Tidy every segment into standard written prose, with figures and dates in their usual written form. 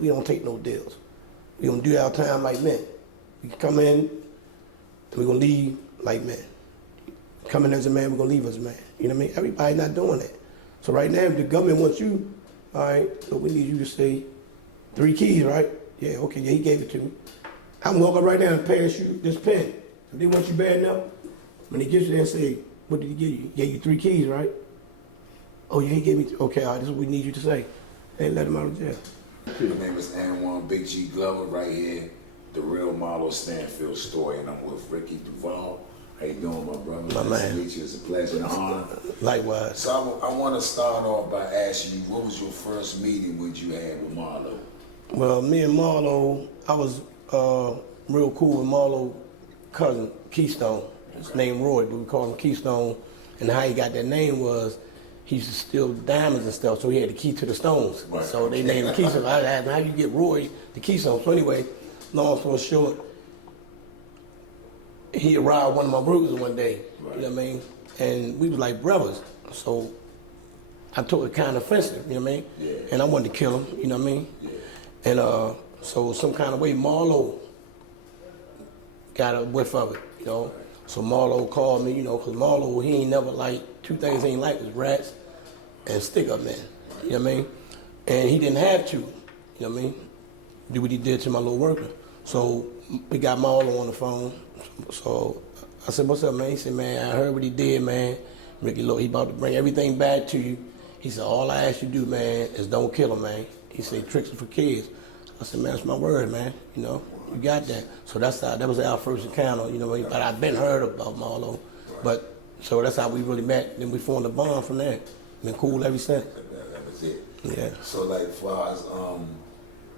We don't take no deals. We gonna do our time like men. We can come in, and we gonna leave like men. Come in as a man, we're gonna leave as a man. You know what I mean? Everybody not doing that. So right now, if the government wants you, all right, so we need you to say 3 keys, right? Yeah, okay, yeah, he gave it to me. I'm walking right now and pass you this pen. If they want you bad enough, when he gets you there and say, what did he give you? He gave you 3 keys, right? Oh yeah, he gave me, okay, all right, this is what we need you to say. And let him out of jail. My name is Anwan Big G Glover right here, the real Marlo Stanfield story, and I'm with Ricky Duvall. How you doing, my brother? My nice man. to meet you. It's a pleasure and an honor. Likewise. So I want to start off by asking you, what was your first meeting with you had with Marlo? Well, me and Marlo, I was real cool with Marlo's cousin, Keystone. His name Roy, but we call him Keystone. And how he got that name was, he used to steal diamonds and stuff, so he had the key to the stones. Right. So they named him Keystone. I asked him, how you get Roy the Keystone? So anyway, long story short, he arrived one of my bruises one day, right. You know what I mean? And we was like brothers. So I took it kind of offensive, you know what I mean? Yeah. And I wanted to kill him, you know what I mean? Yeah. And so some kind of way Marlo got a whiff of it, you know? Right. So Marlo called me, you know, because Marlo, he ain't never like, 2 things he ain't like was rats and stick-up men, you know what I mean? And he didn't have to, you know what I mean, do what he did to my little worker. So we got Marlo on the phone. So I said, what's up, man? He said, man, I heard what he did, man. Ricky, look, he about to bring everything back to you. He said, all I ask you to do, man, is don't kill him, man. He said, tricks are for kids. I said, man, that's my word, man. You know, you got that. So that was our first encounter, you know, but I've been heard about Marlo. But so that's how we really met. Then we formed a bond from there. Been cool ever since. That was it. Yeah. So like, far as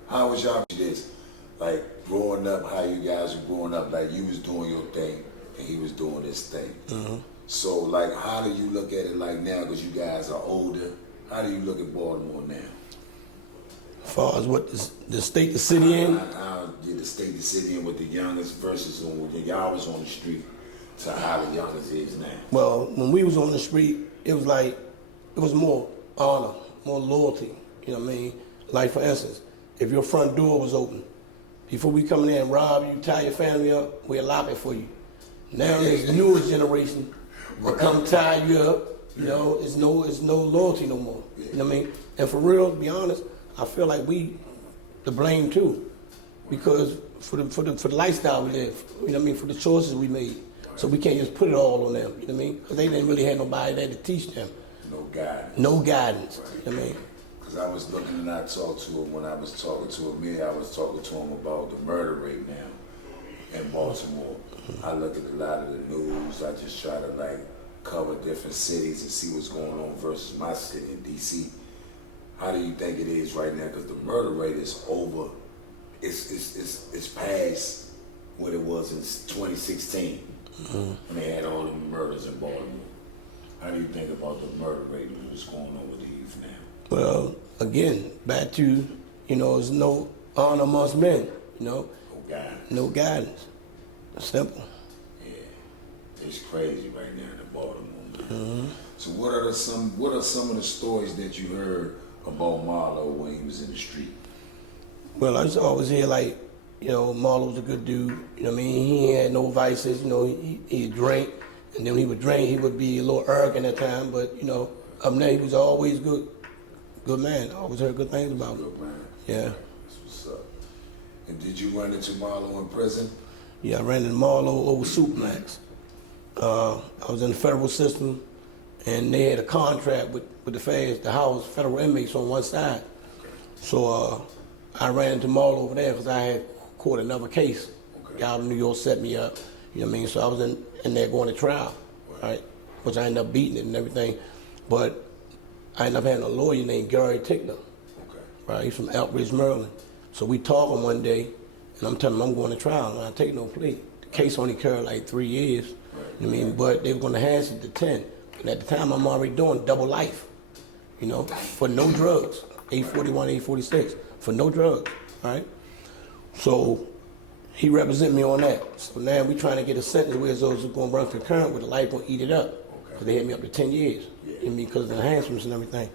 how was y'all this? Like growing up, how you guys were growing up, like you was doing your thing and he was doing his thing. Mm-hmm. So like, how do you look at it like now, because you guys are older? How do you look at Baltimore now? As far as what the state the city in? How did the state the city in with the youngest versus when y'all was on the street to how the youngest is now? Well, when we was on the street, it was like, it was more honor, more loyalty, you know what I mean? Like for instance, if your front door was open, before we come in there and rob you, tie your family up, we'll lock it for you. Now this newest generation will come tie you up, you know, it's no loyalty no more. You know what I mean? And for real, to be honest, I feel like we to blame too. Because for the lifestyle we live, you know what I mean, for the choices we made. So we can't just put it all on them, you know what I mean? Because they didn't really have nobody there to teach them. No guidance. No guidance, right. You know what I mean? Because I was looking and I talked to him when I was talking to him. I was talking to him about the murder rate now in Baltimore. Mm-hmm. I look at a lot of the news. I just try to like cover different cities and see what's going on versus my city in D.C. How do you think it is right now? Because the murder rate is over. It's past what it was in 2016 when they had all the murders in Baltimore. How do you think about the murder rate and what's going on with the youth now? Well, again, back to, you know, there's no honor amongst men, you know? No guidance. No guidance. Simple. Yeah, it's crazy right now in Baltimore. Mm-hmm. So what are some of the stories that you heard about Marlo when he was in the street? Well, I just always hear like, you know, Marlo's a good dude, you know what I mean? He had no vices, you know, he drank, and then when he would drink, he would be a little arrogant at times, but, you know, up there he was always good man. I always heard good things about him. Good man. Yeah. That's what's up. And did you run into Marlo in prison? Yeah, I ran into Marlo over Supermax. I was in the federal system, and they had a contract with the feds to house federal inmates on one side. So I ran into Marlo over there because I had caught another case. Okay. Out in New York set me up, you know what I mean? So I was in there going to trial, right? Which I ended up beating it and everything. But I ended up having a lawyer named Gary Tickner, right? He's from Elkridge, Maryland. So we talking one day, and I'm telling him I'm going to trial, and I take no plea. The case only carried like 3 years, you know what I mean? But they were going to hash it to 10. And at the time, I'm already doing double life, you know, for no drugs, 841, 846, for no drugs, right? So he represented me on that. So now we trying to get a sentence where those are going to run concurrent with the life going to eat it up. Because they had me up to 10 years, you know, because of the enhancements and everything.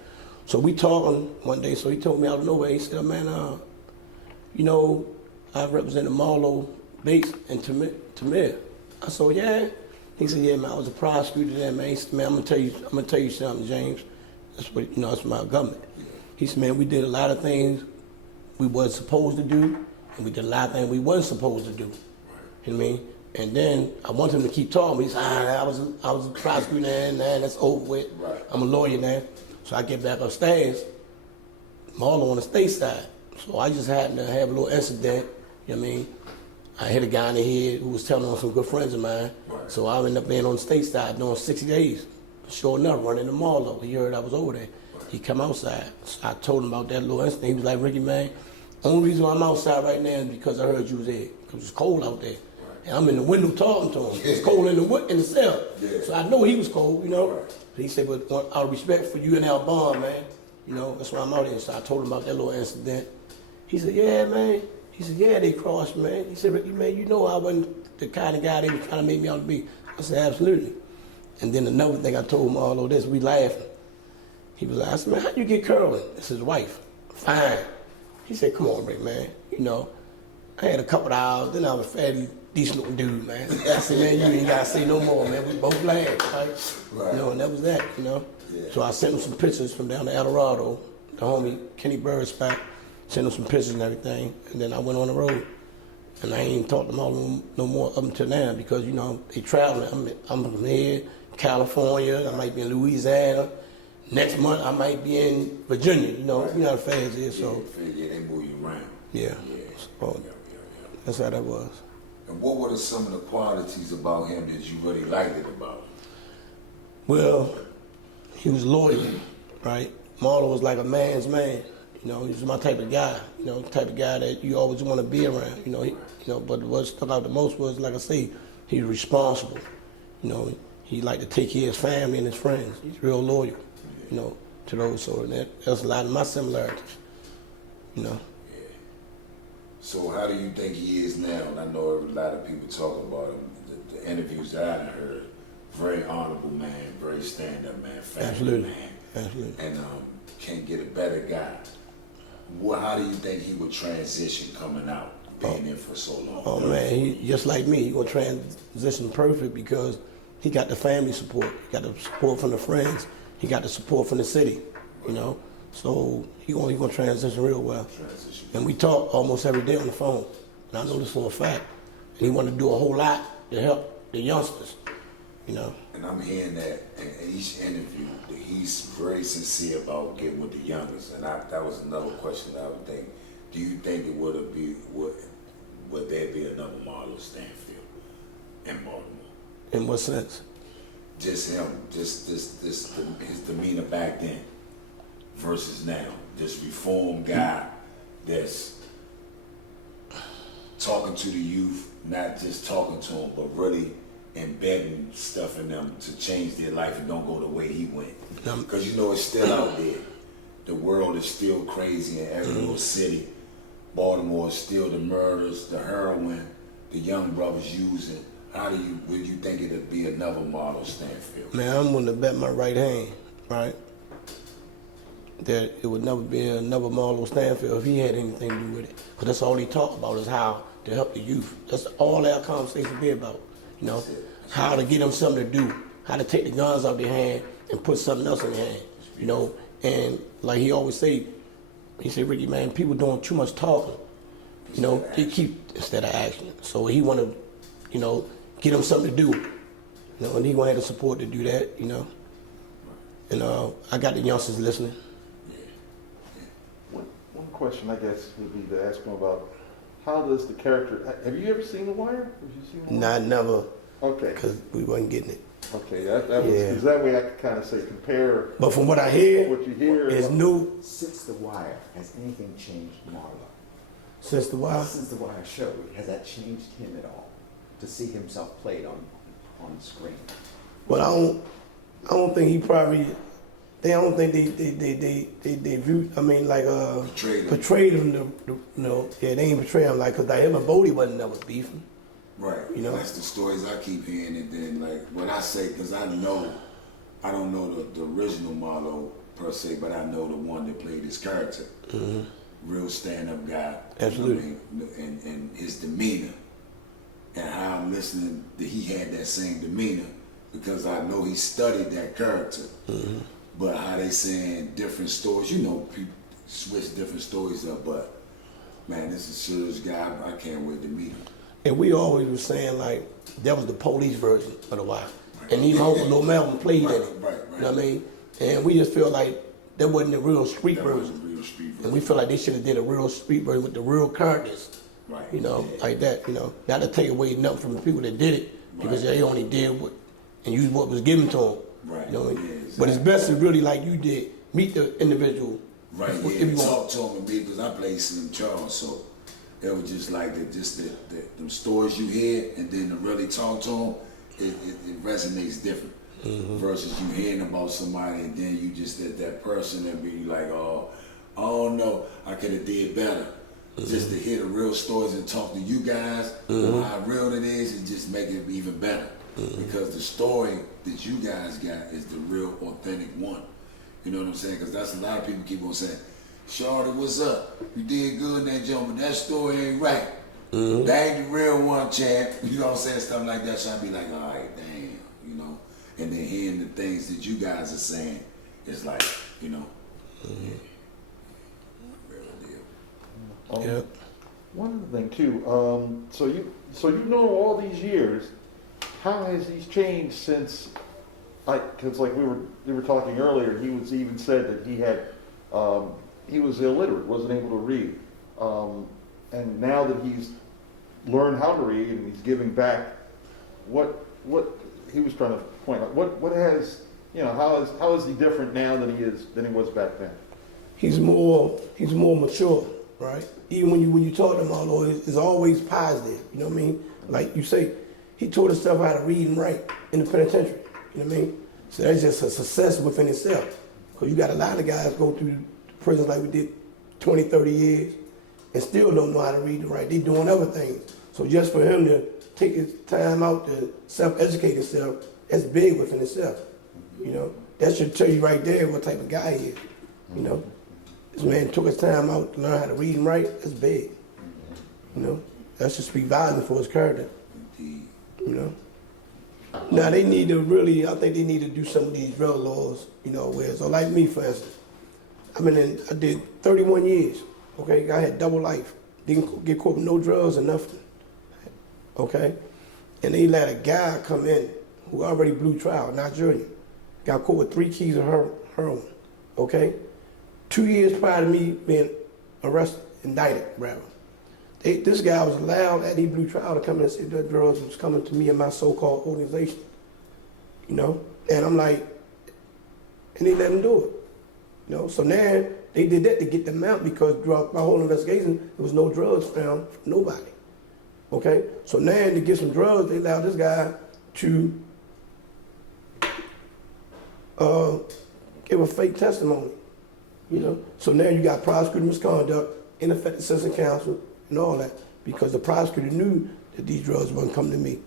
So we talking one day, so he told me out of nowhere, he said, man, I represented Marlo Bates and Tamir. I said, yeah. He said, yeah, man, I was a prosecutor there, man. He said, man, I'm gonna tell you something, James. That's what, that's my government. He said, man, we did a lot of things we wasn't supposed to do, and we did a lot of things we wasn't supposed to do. You know what I mean? And then I wanted him to keep talking. He said, I was a prosecutor and that's over with. Right. I'm a lawyer now. So I get back upstairs, Marlo on the state side. So I just happened to have a little incident, you know what I mean? I hit a guy in the head who was telling on some good friends of mine. Right. So I ended up being on the state side doing 60 days. Sure enough, running the Marlo. He heard I was over there. Right. He come outside. So I told him about that little incident. He was like, Ricky, man, only reason why I'm outside right now is because I heard you was there. Because it's cold out there. Right. And I'm in the window talking to him. It's cold in the cell. Yeah. So I know he was cold, Right. He said, but out of respect for you and our bond, man, that's why I'm out here. So I told him about that little incident. He said, yeah, man. He said, yeah, they crossed, man. He said, Ricky, man, I wasn't the kind of guy they were trying to make me out to be. I said, absolutely. And then another thing I told him all of this, we laughing. He was like, I said, man, how'd you get curling? It's his wife. Fine. He said, come on, Rick, man. I had a couple of hours, then I was a fairly decent looking dude, man. I said, man, you ain't gotta say no more, man. We both laughed, right? And that was that, Yeah. So I sent him some pictures from down to El Dorado, the homie Kenny Bird's spot. Sent him some pictures and everything, and then I went on the road. And I ain't even talked to them all no more up until now because, they traveling. I'm from here, California, I might be in Louisiana. Next month, I might be in Virginia, You know how fast it is, so. Yeah, they move you around. Yeah. So, that's how that was. And what were some of the qualities about him that you really liked it about him? Well, he was loyal, right? Marlo was like a man's man. He was my type of guy, the type of guy that you always want to be around, but what stuck out the most was, like I say, he was responsible. He liked to take care of his family and his friends. He's real loyal, to those. So that's a lot of my similarities, Yeah. So how do you think he is now? And I know a lot of people talk about him, the interviews that I heard, very honorable man, very stand-up man, family man. Absolutely. And can't get a better guy. How do you think he would transition coming out, being in for so long? Oh man, he just like me. He gonna transition perfect because he got the family support. He got the support from the friends. He got the support from the city. So he gonna transition real well. And we talk almost every day on the phone. And I know this for a fact. And he want to do a whole lot to help the youngsters. And I'm hearing that in each interview that he's very sincere about getting with the youngest. And that was another question that I would think. Do you think it would there be another Marlo Stanfield in Baltimore? In what sense? Just him, his demeanor back then versus now. This reformed guy that's talking to the youth, not just talking to them, but really embedding stuff in them to change their life and don't go the way he went. Because it's still out there. The world is still crazy in every little city. Baltimore is still the murders, the heroin, the young brothers using. Would you think it'd be another Marlo Stanfield? Man, I'm willing to bet my right hand, right, that it would never be another Marlo Stanfield if he had anything to do with it. Because that's all he talked about is how to help the youth. That's all our conversation be about. How to get them something to do, how to take the guns out their hand and put something else in their hand, And like he always say, he said, Ricky, man, people doing too much talking, they keep instead of action. So he want to, get them something to do, and he gonna have the support to do that, And I got the youngsters listening. One question I guess would be to ask him about how does the character? Have you ever seen The Wire? Have you seen The Wire? Nah, never. Okay. Because we wasn't getting it. Okay, that was because that way I could kind of say compare. But from what I hear, what you hear is new. Since The Wire, has anything changed Marlo? Since The Wire? Since The Wire showed, has that changed him at all? To see himself played on screen? Well, I don't think he probably. I don't think they view. I mean, like portrayed him. They ain't portray him like because him and Bodie wasn't never beefing. Right. That's the stories I keep hearing, and then like when I say, because I don't know the original Marlo per se, but I know the one that played his character. Mm-hmm. real stand-up guy. Absolutely. You know what I mean? And his demeanor, and how I'm listening that he had that same demeanor, because I know he studied that character. Mm-hmm. But how they saying different stories, you know, people switch different stories up. But man, this is a serious guy. I can't wait to meet him. And we always were saying like that was the police version of the Wire. And even my Uncle Lil Melvin played in it. Right. You know what I mean? And we just feel like that wasn't the real street That version. was a real street version. And we feel like they should have did a real street version with the real characters. Right. You know, like that, you know. Not to take away nothing from the people that did it, because Right. they only did what and used what was given to them. Right. You know, Yeah, but it's exactly. best to really, like you did, meet the individual. Right, If yeah, you want. talk to him and me, because I played Slim Charles, so it was just like them stories you hear, and then to really talk to him, it resonates different. Mm-hmm. Versus you hearing about somebody and then you just that person and be like, oh, I don't know, I could have did better. Mm-hmm. Just to hear the real stories and talk to you guys, how real it is, and just make it even better. Mm-hmm. Because the story that you guys got is the real, authentic one. You know what I'm saying? Because that's a lot of people keep on saying, Shawty, what's up? You did good in that jump, but that story ain't right. Mm-hmm. That ain't the real one, champ. You know what I'm saying? Stuff like that. So I be like, all right, damn, you know. And then hearing the things that you guys are saying, it's like, you know, yeah, real deal. Yeah. One other thing too. So you've known all these years. How has he changed since? Because like we were talking earlier, he was even said that he was illiterate, wasn't able to read, and now that he's learned how to read and he's giving back, what he was trying to point out, what has, you know, how is he different now than he was back then? He's more mature, right? Even when you talk to him, although it's always positive. You know what I mean? Like you say, he taught us stuff how to read and write in the penitentiary. You know what I mean? So that's just a success within itself. Because you got a lot of guys go through prisons like we did 20, 30 years and still don't know how to read and write. They doing other things. So just for him to take his time out to self-educate himself, that's big within itself. You know, that should tell you right there what type of guy he is. You know, this man took his time out to learn how to read and write. That's big. You know, that should speak volumes for his character. Indeed. You know. Now they need to really, I think they need to do some of these drug laws. You know, where so like me, for instance, I did 31 years. Okay, I had double life. Didn't get caught with no drugs or nothing. Okay, and they let a guy come in who already blew trial, Nigerian. Got caught with 3 keys of heroin. Okay, 2 years prior to me being arrested, indicted, rather. This guy was allowed at he blew trial to come in and say that drugs was coming to me and my so-called organization. You know, and I'm like, and they let him do it. You know, so now they did that to get them out because throughout my whole investigation, there was no drugs found for nobody. Okay, so now to get some drugs, they allowed this guy to give a fake testimony. You know, so now you got prosecutor misconduct, ineffective assistant counsel, and all that because the prosecutor knew that these drugs wasn't coming to me.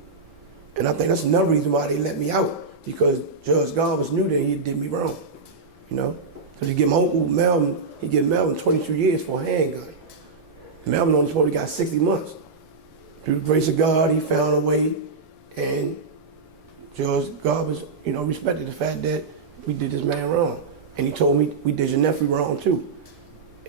And I think that's another reason why they let me out because Judge Garvis knew that he did me wrong. You know, because he get my uncle Melvin, he get Melvin 22 years for a handgun. Melvin only supposed to got 60 months. Through the grace of God, he found a way, and Judge Garvis, you know, respected the fact that we did this man wrong. And he told me we did your nephew wrong too.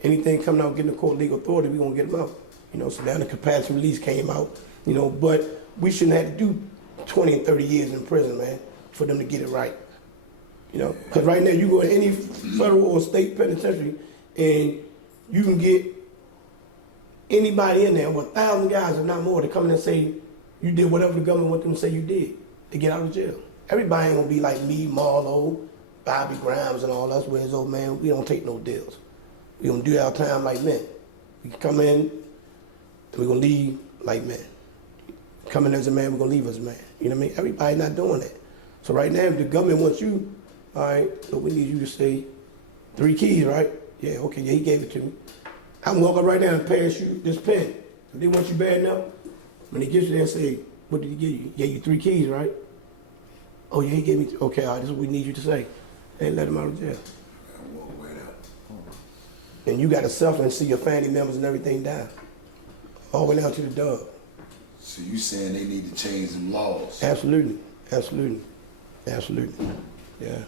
Anything coming out getting the court legal authority, we gonna get him out. You know, so then the capacity release came out, you know, but we shouldn't have to do 20 and 30 years in prison, man, for them to get it right. You know, because right now you go to any federal or state penitentiary and you can get anybody in there, 1,000 guys if not more, to come in and say you did whatever the government want them to say you did to get out of jail. Everybody ain't gonna be like me, Marlo, Bobby Grimes and all us, whereas old man, we don't take no deals. We gonna do our time like men. We can come in and we gonna leave like men. Come in as a man, we're gonna leave as a man. You know what I mean? Everybody not doing that. So right now, if the government wants you, all right, so we need you to say 3 keys, right? Yeah, okay, yeah, he gave it to me. I'm walking right down and pass you this pen. If they want you bad enough, when they get you there and say, what did he give you? He gave you 3 keys, right? Oh yeah, he gave me, okay, all right, this is what we need you to say. And let him out of jail. I walk right out. And you got to suffer and see your family members and everything die. All the way down to the dog. So you saying they need to change them laws? Absolutely, absolutely, absolutely. Yeah,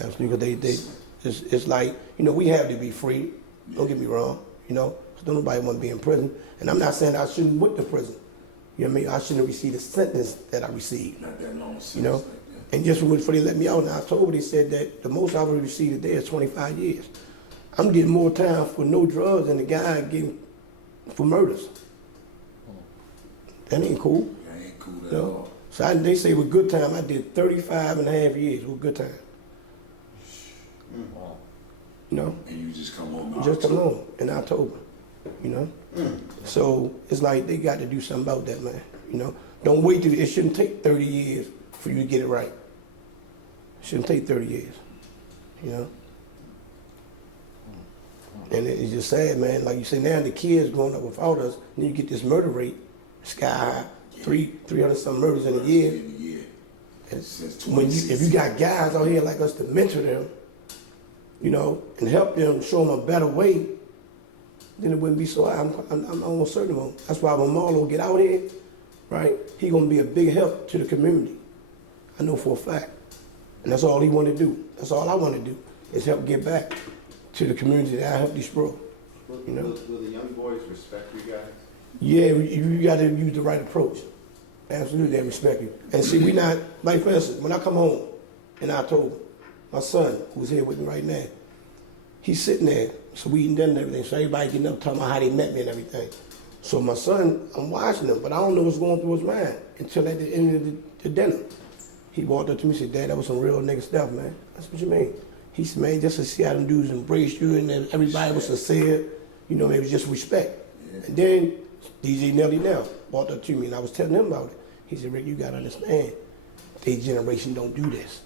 absolutely. Because it's like, you know, we have to be free. Don't get me wrong, you know, 'cause don't nobody want to be in prison. And I'm not saying I shouldn't went to prison. You know what I mean? I shouldn't have received the sentence that I received. Not that long since. You know? Like that. And just before they let me out in October, they said that the most I would receive today is 25 years. I'm getting more time for no drugs than the guy getting for murders. That ain't cool. That ain't cool at You know? all. So they say with good time, I did 35 and a half years with good time. You know? And you just come home. Just alone in October, you know? So it's like they got to do something about that, man. You know? Don't wait till, it shouldn't take 30 years for you to get it right. It shouldn't take 30 years, you know? And it's just sad, man. Like you say, now the kids growing up without us, and you get this murder rate, sky high, 300 some murders in a year. In a year. And Since when you, if you got guys out here like us to mentor them, you know, and help them, show them a better way, then it wouldn't be so high. I'm almost certain of it. That's why when Marlo get out here, right, he gonna be a big help to the community. I know for a fact. And that's all he want to do. That's all I want to do, is help get back to the community that I helped destroy. You know? Will the young boys respect you guys? Yeah, you got to use the right approach. Absolutely, they respect you. And see, we not, like for instance, when I come home in October, my son, who's here with me right now, he's sitting there, so we eating dinner and everything, so everybody getting up talking about how they met me and everything. So my son, I'm watching him, but I don't know what's going through his mind until at the end of the dinner. He walked up to me and said, "Dad, that was some real nigga stuff, man." That's what you mean. He said, "Man, just to see how them dudes embrace you and then everybody was sincere, you know, it was just respect." Yeah. And then DJ Nelly now walked up to me and I was telling him about it. He said, "Rick, you gotta understand, their generation don't do this."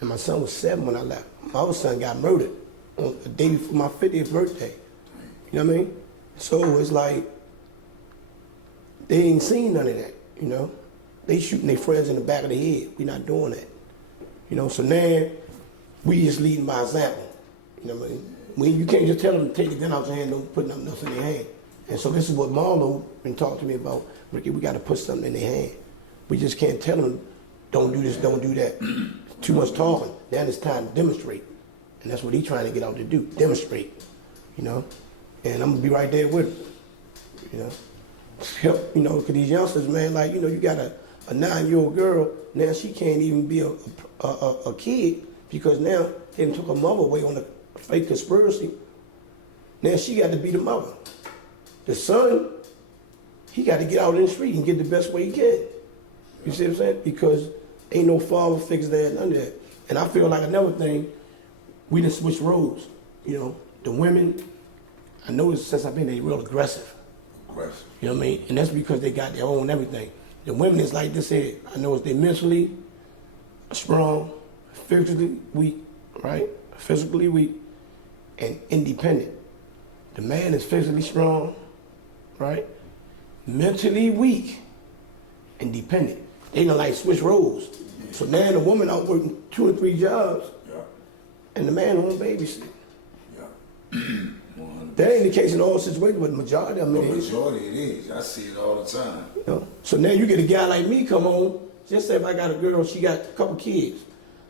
And my son was 7 when I left. My other son got murdered on the day before my 50th birthday. You know what I mean? So it's like, they ain't seen none of that, you know? They shooting their friends in the back of the head. We not doing that. You know, so now, we just leading by example. You know what I mean? You can't just tell them to take the gun out your hand, don't put nothing else in their hand. And so this is what Marlo been talking to me about. Ricky, we gotta put something in their hand. We just can't tell them, don't do this, don't do that. Too much talking. Now it's time to demonstrate. And that's what he's trying to get out to do, demonstrate, you know? And I'm gonna be right there with him, you know? Help, you know, because these youngsters, man, like, you know, you got a 9-year-old girl, now she can't even be a kid because now they done took her mother away on a fake conspiracy. Now she got to be the mother. The son, he got to get out in the street and get the best way he can. You see what I'm saying? Because ain't no father figures there, none of that. And I feel like another thing, we done switched roles. You know, the women, I noticed since I've been there, they real aggressive. Aggressive. You know what I mean? And that's because they got their own everything. The women is like this here. I know they mentally strong, physically weak, right? Physically weak and independent. The man is physically strong, right? Mentally weak and dependent. They don't like switch roles. So now the woman out working 2 or 3 jobs, Yeah. and the man home babysit. Yeah. 100%. That ain't the case in all situations, but the majority of them The it is. majority it is. I see it all the time. You know? So now you get a guy like me come home, just say if I got a girl, she got a couple kids,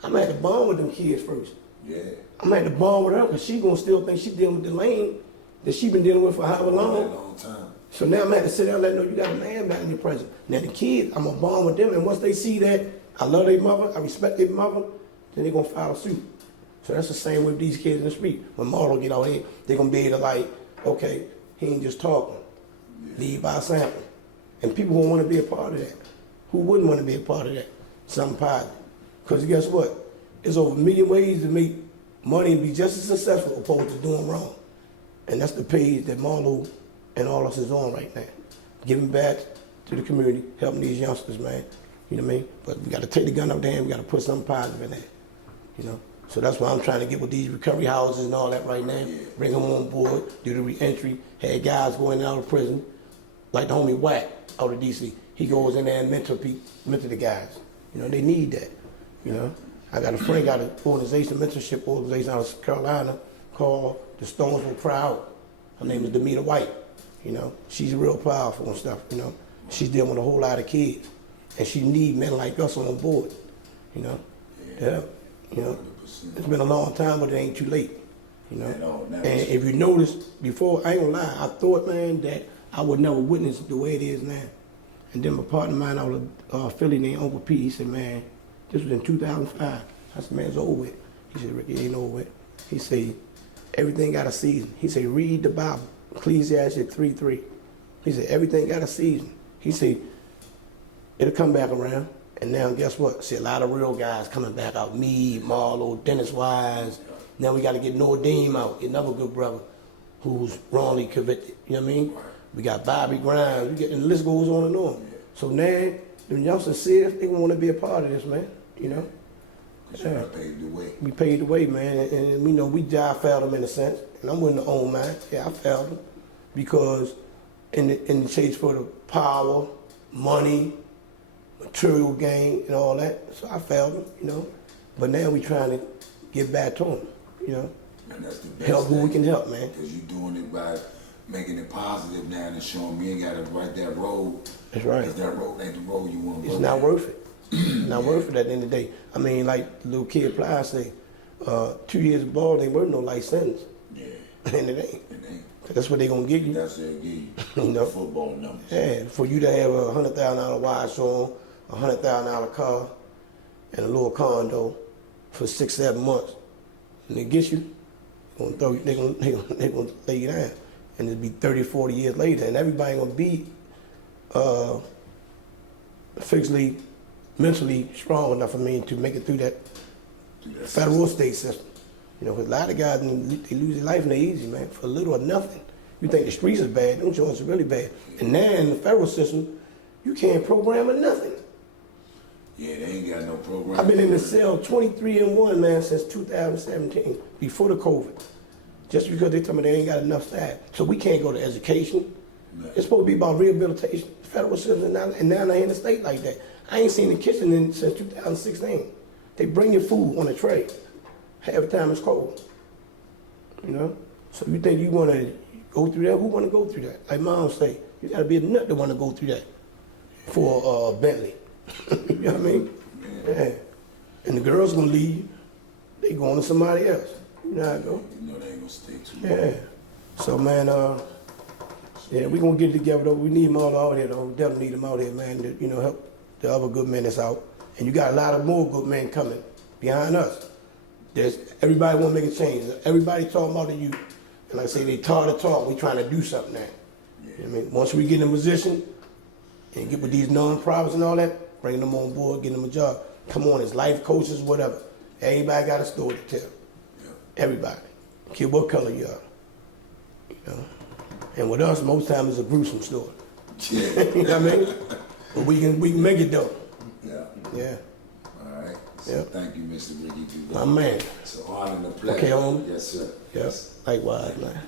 I'm gonna have to bond with them kids first. Yeah. I'm gonna have to bond with her because she gonna still think she dealing with the lane that she been dealing with for however A long. long time. So now I'm gonna have to sit down and let her know you got a man back in your presence. Now the kids, I'm gonna bond with them, and once they see that I love their mother, I respect their mother, then they gonna follow suit. So that's the same with these kids in the street. When Marlo get out here, they gonna be able to like, okay, he ain't just talking. Lead by example. And people gonna wanna be a part of that. Who wouldn't wanna be a part of that? Something positive. Because guess what? There's over 1 million ways to make money and be just as successful opposed to doing wrong. And that's the page that Marlo and all of us is on right now. Giving back to the community, helping these youngsters, man. You know what I mean? But we gotta take the gun out there and we gotta put something positive in there. You know? So that's why I'm trying to get with these recovery houses and all that right now. Bring them on board, do the re-entry. Had guys going out of prison, like the homie Wack out of DC. He goes in there and mentor the guys. You know, they need that. You know? I got a friend got an organization, mentorship organization out of Carolina called the Stones were proud. Her name is Demeter White. You know, she's real powerful and stuff. You know, she's dealing with a whole lot of kids, and she need men like us on board. You know, yeah. You know, it's been a long time, but it ain't too late. You know, and if you notice, before, I ain't gonna lie, I thought, man, that I would never witness the way it is now. And then my partner of mine out of Philly named Uncle Pete, he said, man, this was in 2005. I said, man, it's over with. He said, Ricky, it ain't over with. He said, everything got a season. He said, read the Bible, Ecclesiastes 3:3. He said, everything got a season. He said, it'll come back around. And now guess what? See, a lot of real guys coming back out. Me, Marlo, Dennis Wise. Now we got to get Nordeem out, another good brother who's wrongly convicted. You know what I mean? We got Bobby Grimes. And the list goes on and on. So now, the youngsters see if they want to be a part of this, man. You know? Yeah. Paved the way. We paved the way, man. And we know I failed them in a sense. And I'm willing to own mine. Yeah, I failed them. Because in the chase for the power, money, material gain, and all that. So I failed them, you know. But now we trying to get back to them, you know. And that's the best help who we thing, can help, man. Because you're doing it by making it positive now and showing me ain't got to write that road. That's right. Because that road ain't the road you want to It's not worth it. Not worth it at the end of the day. I mean, like the little kid Ply say, 2 years of ball ain't worth no life sentence. Yeah. And it ain't. It ain't. That's what they gonna give you. That's what they give you. You know? Football numbers. Yeah, for you to have a $100,000 watch on, a $100,000 car, and a little condo for 6-7 months, and they get you, they gonna lay you down, and it'll be 30, 40 years later, and everybody gonna be physically, mentally strong enough for me to make it through that federal state system. You know, 'cause a lot of guys, they lose their life and they easy, man, for little or nothing. You think the streets is bad, them joints are really bad. And now in the federal system, you can't program or nothing. Yeah, they ain't got no program. I've been in the cell 23-1, man, since 2017, before the COVID. Just because they tell me they ain't got enough staff. So we can't go to education. No. It's supposed to be about rehabilitation. The federal system, and now they're in the state like that. I ain't seen the kitchen since 2016. They bring your food on a tray. Half the time it's cold. You know? So you think you want to go through that? Who want to go through that? Like Mom say, you got to be a nut to want to go through that for Bentley. You know what I mean? Yeah. And the girls gonna leave, they going to somebody else. You know how it go? You know they ain't gonna stay too long. Yeah. So man, yeah, we gonna get it together though. We need them all out here though. We definitely need them out here, man, to, you know, help the other good men that's out. And you got a lot of more good men coming behind us. Everybody want to make a change. Everybody talking about the youth. And like I say, they tired of talk. We trying to do something now. You know what I mean? Once we get in a position and get with these non-profits and all that, bring them on board, get them a job. Come on, it's life coaches, whatever. Everybody got a story to tell. Yeah. Everybody. Care what color you are. You know? And with us, most times it's a gruesome story. Yeah. You know what I mean? But we can make it though. Yeah. Yeah. All right. So Yep. thank you, Mr. Ricky Duvall. My man. It's an honor and a pleasure. Okay, homie. Yes, sir. Yes. Likewise, man.